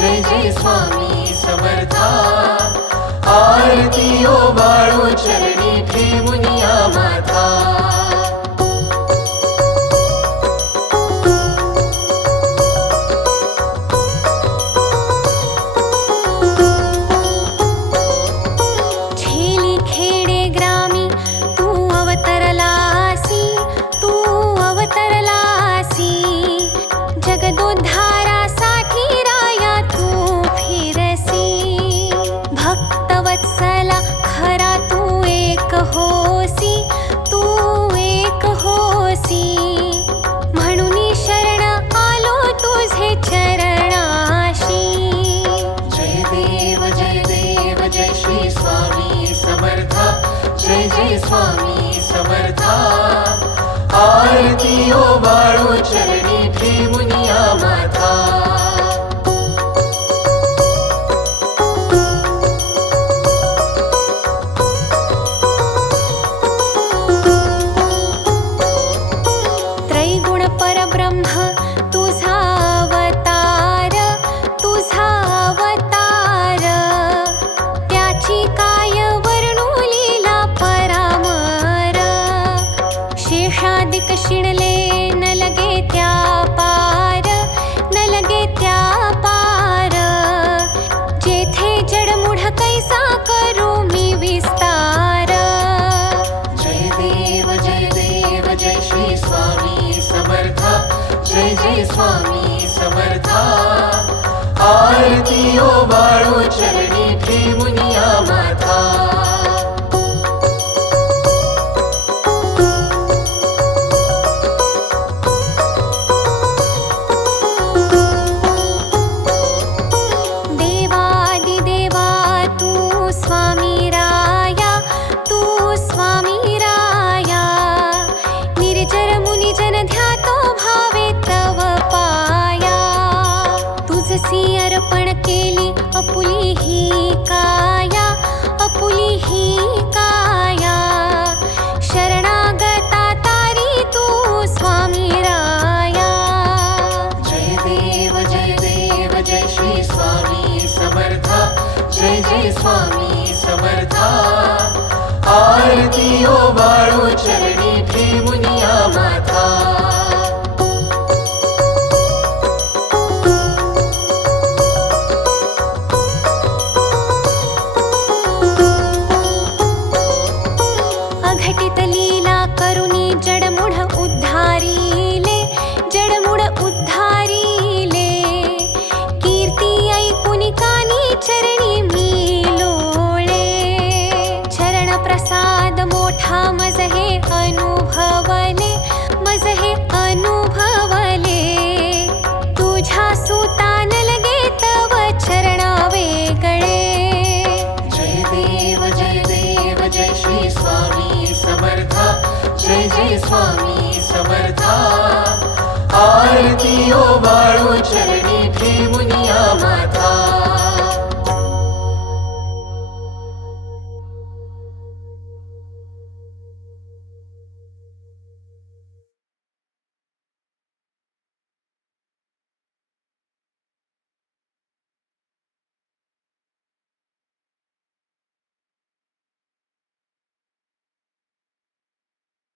जय जय स्वामी समर्था। आरती ओवाळू चरणी ठेवून या माथा। झेली खेडे ग्रामी तू अवतरलासी, तू अवतरलासी। जगदोद्धारासाठी राया तू फिरसी। भक्तवत्सला खरा तू एक होसी, तू एक होसी। म्हणून शरण आलो तुझे चरणाशी। जय देव जय श्री स्वामी समर्था। जय जय स्वामी समर्था। आरती ओवाळू चरणी ठेवून या माथा। त्रैगुण परब्रह्म तुझा अवतार, तुझा अवतार। त्याची काय वर्णू लीला परामर। शेषादिक शिणले न लगे त्या पार, न लगे त्या पार। जेथे जडमूढ कैसा करू मी विस्तार। जय देव जय श्री स्वामी समर्था। जय जय स्वामी समर्था। आरती ओवाळू चरणी ठेवून या माथा। देवादिदेवा तू स्वामी राया, तू स्वामी राया। निर्जर मुनिजन ध्यातो भावे तव पाया। तुझसी अर्पण केली अपुली ही काया, अपुली ही काया। शरणागता तारी तू स्वामी राया। जय देव जय श्री स्वामी समर्था। जय जय स्वामी समर्था। आरती ओवाळू चरणी ठेवून या माथा। अघटित लीला करुणी जडमूढ उद्धारिले, जडमूढ उद्धारिले। कीर्ती ऐकुनी कानी चरणी मी लोळे। चरण प्रसाद मोठा मज हे अनुभवले, मज हे अनुभवले। तुझ्या सुतान लगे तव चरण वेगळे। जय देव जय श्री स्वामी समर्था। जय जय स्वामी